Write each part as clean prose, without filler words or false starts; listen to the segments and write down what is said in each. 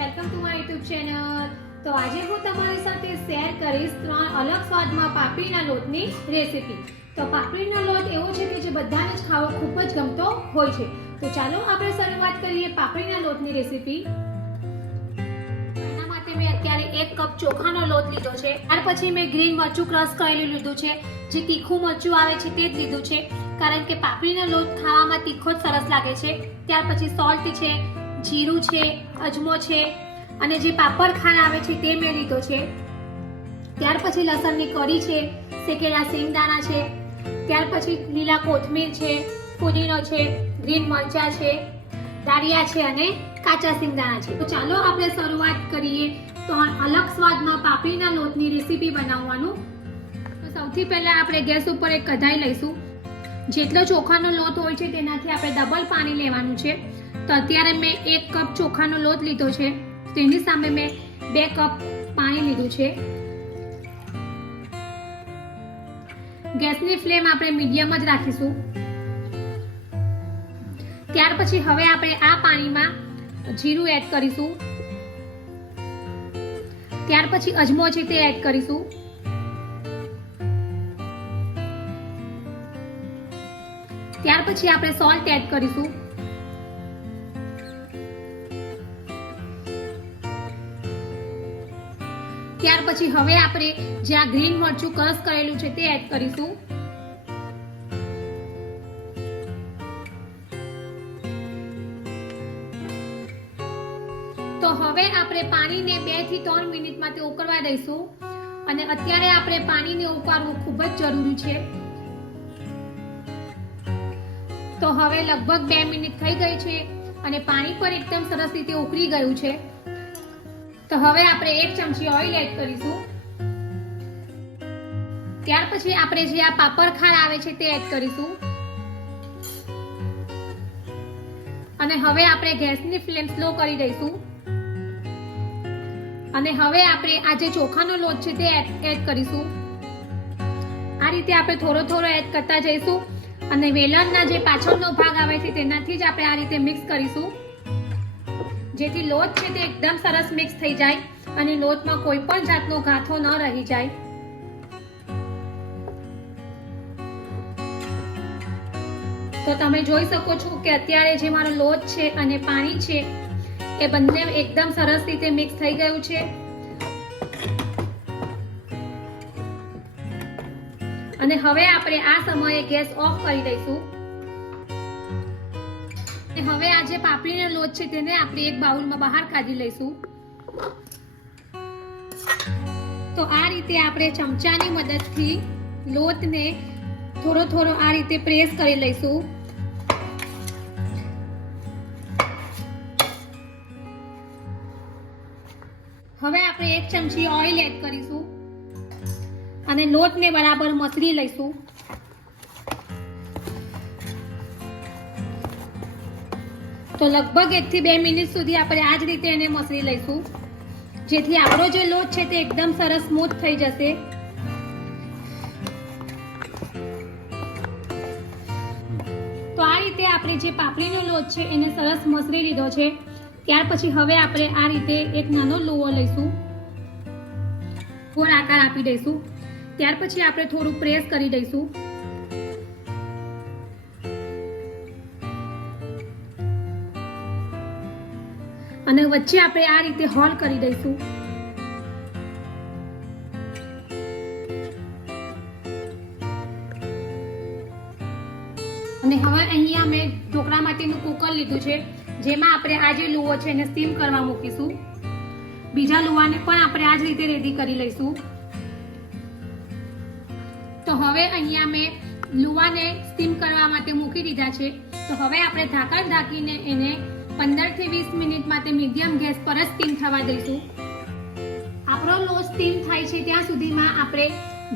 Welcome to my YouTube channel. તો આજે હું તમારી સાથે શેર કરીશ 3 અલગ સ્વાદમાં પાપડીના લોટની રેસીપી। તો પાપડીનો લોટ એવો છે કે જે બધાને જ ખાવો ખૂબ જ ગમતો હોય છે। તો ચાલો આપણે શરૂઆત કરીએ પાપડીના લોટની રેસીપી। એના માટે મેં અત્યારે 1 કપ ચોખાનો લોટ લીધો છે। ત્યાર પછી મેં ગ્રીન મરચું ક્રશ કરેલું લીધું છે, જે તીખું મરચું આવે છે તે જ લીધું છે, કારણ કે પાપડીનો લોટ ખાવામાં તીખો જ સરસ લાગે છે। ત્યાર પછી સોલ્ટ છે, જીરું છે, અજમો છે અને જે પાપડ ખાંડ આવે છે તે મેં લીધો છે। ત્યાર પછી લસણની કળી છે, શેકેલા સિંગદાણા છે, ત્યાર પછી લીલા કોથમીર છે, ફુદીનો છે, ગ્રીન મરચાં છે, દાળિયા છે અને કાચા સિંગદાણા છે। તો ચાલો આપણે શરૂઆત કરીએ તો અલગ સ્વાદમાં પાપડીના લોટની રેસીપી બનાવવાનું। તો સૌથી પહેલા આપણે ગેસ ઉપર એક કઢાઈ લઈશું। જેટલો ચોખાનો લોટ હોય છે તેનાથી આપણે ડબલ પાણી લેવાનું છે। તો અત્યારે મેં 1 કપ ચોખાનો લોટ લીધો છે, તેની સામે મેં 2 કપ પાણી લીધું છે। ગેસની ફ્લેમ આપણે મીડિયમ જ રાખીશું। ત્યાર પછી હવે આપણે આ પાણીમાં જીરું એડ કરીશું, ત્યાર પછી અજમો છે તે એડ કરીશું, ત્યાર પછી આપણે સોલ્ટ એડ કરીશું, ત્યાર પછી હવે આપણે જે આ ગ્રીન મરચું ક્રશ કરેલું છે તે એડ કરીશું। તો હવે આપણે પાણીને 2 થી 3 મિનિટ માટે ઉકળવા દઈશું અને અત્યારે આપણે પાણીને ઉકાળવું ખૂબ જ જરૂરી છે। તો હવે લગભગ 2 મિનિટ થઈ ગઈ છે અને પાણી પણ એકદમ સરસ રીતે ઉકળી ગયું છે। તો હવે આપણે 1 ચમચી ઓઇલ એડ કરીશું, ત્યાર પછી આપણે જે આ પાપડ ખાંડ આવે છે તે એડ કરીશું અને હવે આપણે ગેસની ફ્લેમ સ્લો કરી દઈશું અને હવે આપણે આ જે ચોખાનો લોટ છે તે એડ કરીશું। આ રીતે આપણે થોડો થોડો એડ કરતા જઈશું અને વેલણના જે પાછળનો ભાગ આવે છે તેનાથી જ આપણે આ રીતે મિક્સ કરીશું, જેથી લોટ છે તે એકદમ સરસ મિક્સ થઈ જાય અને લોટમાં કોઈ પણ જાતનો ગાંઠો ન રહી જાય। તો તમે જોઈ શકો છો કે અત્યારે જે મારો લોટ છે અને પાણી છે એ બંને એકદમ સરસ રીતે મિક્સ થઈ ગયું છે અને હવે આપણે આ સમયે ગેસ ઓફ કરી દઈશું। હવે આ જે પાપડીનો લોટ છે તેને આપણે એક બાઉલમાં બહાર કાઢી લઈશું। તો આ રીતે આપણે ચમચાની મદદથી લોટને થોડો થોડો આ રીતે પ્રેસ કરી લઈશું। હવે આપણે 1 ચમચી ઓઇલ એડ કરીશું અને લોટને બરાબર મસળી લઈશું। તો લગભગ 1 થી 2 મિનિટ સુધી આપણે આ જ રીતે એને મસળી લઈશું, જેથી આપણો જે લોટ છે તે એકદમ સરસ સ્મૂથ થઈ જશે। તો આ રીતે આપણે જે પાપડીનો લોટ છે એને સરસ મસળી લીધો છે। ત્યાર પછી હવે આપણે આ રીતે એક નાનો લુવો લઈશું, ગોળ આકાર આપી દઈશું, ત્યાર પછી આપણે થોડું પ્રેસ કરી દઈશું અને વચ્ચે આપણે આ રીતે હોલ કરી દઈશું। અને હવે અહીંયા મેં ઢોકળા માટેનું કુકર લીધું છે, જેમાં આપણે આ જે લુવો છે એને સ્ટીમ કરવા મૂકીશું। બીજા લુવાને પણ આપણે આ જ રીતે રેડી કરી લઈશું। તો હવે અહીંયા મેં લુવાને સ્ટીમ કરવા માટે મૂકી દીધા છે। તો હવે આપણે ઢાંકણ ઢાંકીને એને 15 થી 20 મિનિટ માટે મીડિયમ ગેસ પર જ સ્ટીમ થવા દઈશું। આપણો લોટ સ્ટીમ થાય છે ત્યાં સુધીમાં આપણે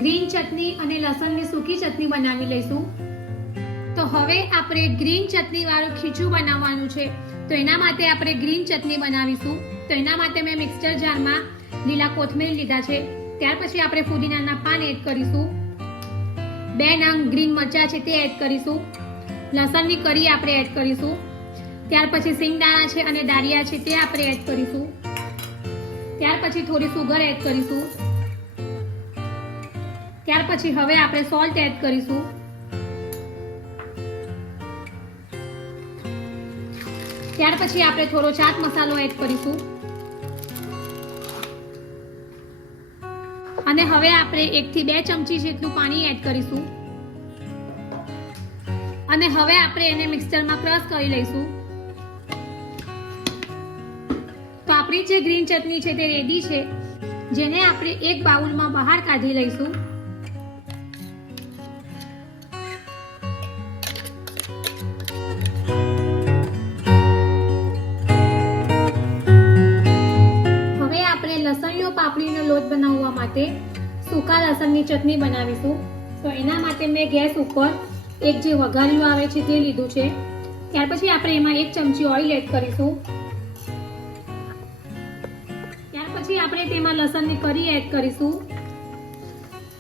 ગ્રીન ચટણી અને લસણની સૂકી ચટણી બનાવી લઈશું। તો હવે આપણે ગ્રીન ચટણી વાળું ખીચું બનાવવાનું છે। તો એના માટે આપણે ગ્રીન ચટણી બનાવીશું। તો એના માટે મેં મિક્સર જારમાં લીલા કોથમીર લીધા છે, ત્યાર પછી આપણે ફુદીનાના પાન એડ કરીશું, 2 નંગ ગ્રીન મરચાં છે તે એડ કરીશું, લસણની કળી આપણે એડ કરીશું, ત્યાર પછી સિંગદાણા છે અને દાળિયા છે તે આપણે એડ કરીશું। ત્યાર પછી થોડી સુગર એડ કરીશું. ત્યાર પછી હવે આપણે સોલ્ટ એડ કરીશું. ત્યાર પછી આપણે થોડો ચાટ મસાલો એડ કરીશું. અને હવે આપણે 1 થી 2 ચમચી જેટલું પાણી એડ કરીશું. અને હવે આપણે એને મિક્સરમાં ક્રશ કરી લઈશું. તો આપણી જે ગ્રીન ચટણી છે તે રેડી છે, જેને આપણે એક બાઉલમાં બહાર કાઢી લઈશું. હવે આપણે લસણીયો પાપડીનો લોટ બનાવવા માટે સૂકા લસણની ચટણી બનાવીશું. તો એના માટે મેં ગેસ ઉપર એક જે વઘાર્યું આવે છે તે લીધું છે. ત્યાર પછી આપણે એમાં 1 ચમચી ઓઇલ એડ કરીશું. ત્યાર પછી આપણે તેમાં લસણની કરી એડ કરીશું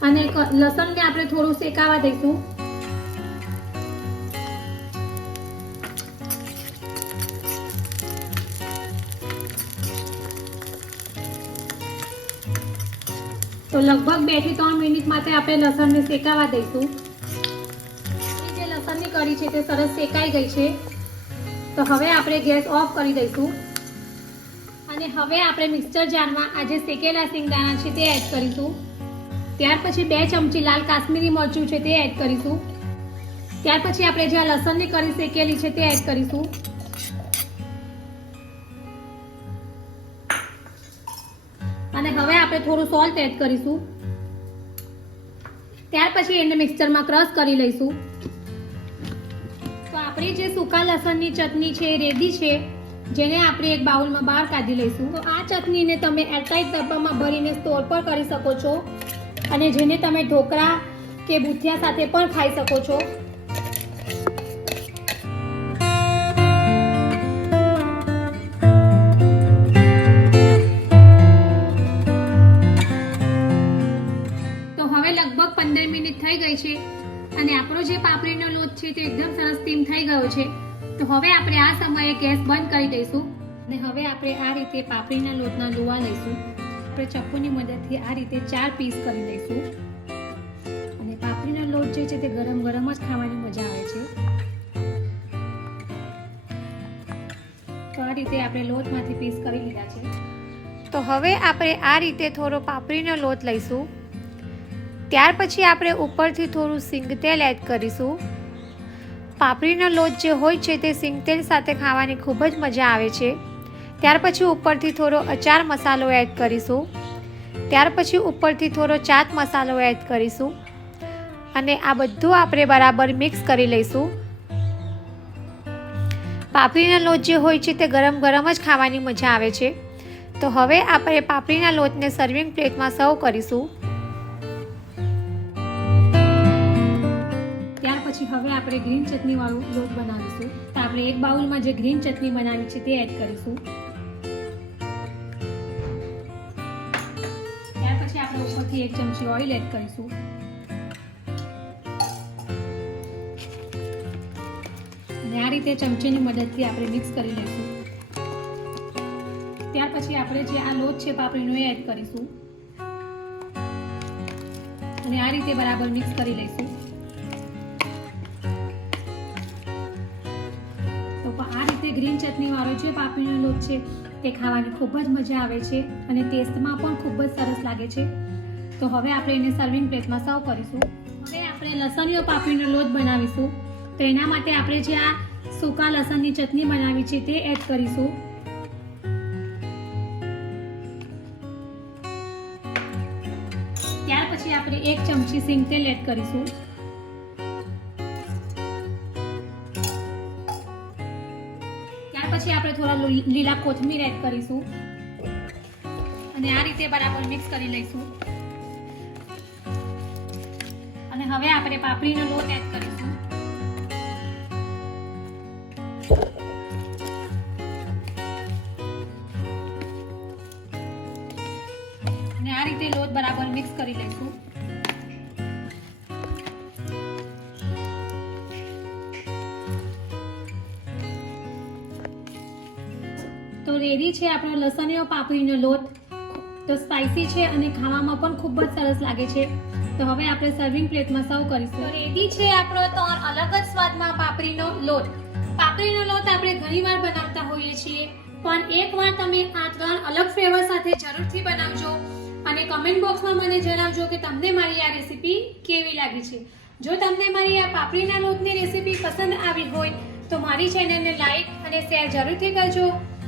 અને લસણને આપણે થોડું શેકાવા દઈશું. તો લગભગ 2 થી 3 મિનિટ માટે આપણે લસણને શેકાવા દઈશું. જે લસણની કરી છે તે સરસ શેકાઈ ગઈ છે. તો હવે આપણે ગેસ ઓફ કરી દઈશું. અને હવે આપણે મિક્સર જારમાં આ જે શેકેલા સિંગદાણા છે તે એડ કરીશું. ત્યાર પછી 2 ચમચી લાલ કાશ્મીરી મરચું છે તે એડ કરીશું. ત્યાર પછી આપણે જે લસણની કરી શેકેલી છે તે એડ કરીશું. અને હવે આપણે થોડું સોલ્ટ એડ કરીશું. ત્યાર પછી એને મિક્સરમાં ક્રશ કરી લઈશું. તો આપણી જે સૂકા લસણની ચટણી છે એ રેડી છે, જેને આપણે એક બાઉલમાં બહાર કાઢી લઈશું. તો આ ચટણીને તમે એરટાઇટ ડબ્બામાં ભરીને સ્ટોર પર કરી શકો છો અને જેને તમે ઢોકળા કે ભૂથિયા સાથે પણ ખાઈ શકો છો. તો હવે લગભગ 15 મિનિટ થઈ ગઈ છે અને આપણો જે પાપડીનો લોટ છે તે એકદમ સરસ સ્ટીમ થઈ ગયો છે. તો હવે આપણે આ સમયે ગેસ બંધ કરી દઈશું અને હવે આપણે આ રીતે પાપડીના લોટના લુવા લઈશું. આપણે ચપ્પુની મદદથી આ રીતે 4 પીસ કરી લઈશું. અને પાપડીનો લોટ જે છે તે ગરમ ગરમ જ ખાવાની મજા આવે છે. તો આ રીતે આપણે લોટમાંથી પીસ કરી લીધા છે. તો હવે આપણે આ રીતે થોડો પાપડીનો લોટ લઈશું. ત્યાર પછી આપણે ઉપરથી થોડું સિંગતેલ એડ કરીશું. પાપડીનો લોટ જે હોય છે તે સિંગતેલ સાથે ખાવાની ખૂબ જ મજા આવે છે. ત્યાર પછી ઉપરથી થોડો અચાર મસાલો એડ કરીશું. ત્યાર પછી ઉપરથી થોડો ચાટ મસાલો એડ કરીશું અને આ બધું આપણે બરાબર મિક્સ કરી લઈશું. પાપડીનો લોટ જે હોય છે તે ગરમ ગરમ જ ખાવાની મજા આવે છે. તો હવે આપણે પાપડીના લોટને સર્વિંગ પ્લેટમાં સર્વ કરીશું. પછી હવે આપણે ગ્રીન ચટણી વાળું લોટ બનાવીશું. તો આપણે એક બાઉલમાં જે ગ્રીન ચટણી બનાવી છે તે એડ કરીશું. ત્યાર પછી આપણે ઉપરથી 1 ચમચી ઓઇલ એડ કરીશું. અને આ રીતે ચમચીની મદદથી આપણે મિક્સ કરી લઈશું. ત્યાર પછી આપણે જે આ લોટ છે પાપડીનો એ એડ કરીશું અને આ રીતે બરાબર મિક્સ કરી લઈશું. આ રીતે ગ્રીન ચટણી વાળો જે પાપડીનો લોટ છે તે ખાવાની ખૂબ જ મજા આવે છે અને ટેસ્ટમાં પણ ખૂબ જ સરસ લાગે છે. તો હવે આપણે એને સર્વિંગ પ્લેટમાં સર્વ કરીશું. હવે આપણે લસણીયો પાપડીનો લોટ બનાવીશું. તો એના માટે આપણે જે આ સૂકા લસણની ચટણી બનાવી છે તે એડ કરીશું. ત્યાર પછી આપણે 1 ચમચી સિંગતેલ એડ કરીશું. પછી આપણે થોડા લીલા કોથમીર એડ કરીશું અને આ રીતે બરાબર મિક્સ કરી લઈશું. અને હવે આપણે પાપડીનો લોટ એડ કરીશું. અને આ રીતે લોટ બરાબર મિક્સ કરી લઈશું. તો રેડી છે આપણો લસણીયો પાપડીનો લોટ. તો સ્પાઇસી છે અને ખાવામાં પણ ખૂબ જ સરસ લાગે છે. તો હવે આપણે સર્વિંગ પ્લેટમાં સર્વ કરીશું. તો રેડી છે આપણો 3 અલગ જ સ્વાદમાં પાપડીનો લોટ. પાપડીનો લોટ આપણે ઘણીવાર બનાવતા હોઈએ છીએ, પણ એકવાર તમે આ 3 અલગ ફ્લેવર સાથે જરૂરથી બનાવજો અને કમેન્ટ બોક્સમાં મને જણાવજો કે તમને મારી આ રેસીપી કેવી લાગી છે. જો તમને મારી આ પાપડીના લોટની રેસીપી પસંદ આવી હોય તો મારી ચેનલને લાઈક અને શેર જરૂરથી કરજો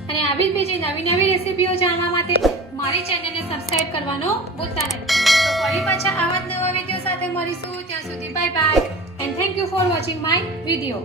અને આવી જ બીજી નવી રેસીપીઓ જાણવા માટે મારી ચેનલને સબસ્ક્રાઇબ કરવાનો ભૂલતા નહીં. તો ફરી પાછા આવા જ નવા વિડીયો સાથે મળીશું. ત્યાં સુધી bye bye and thank you for watching my video.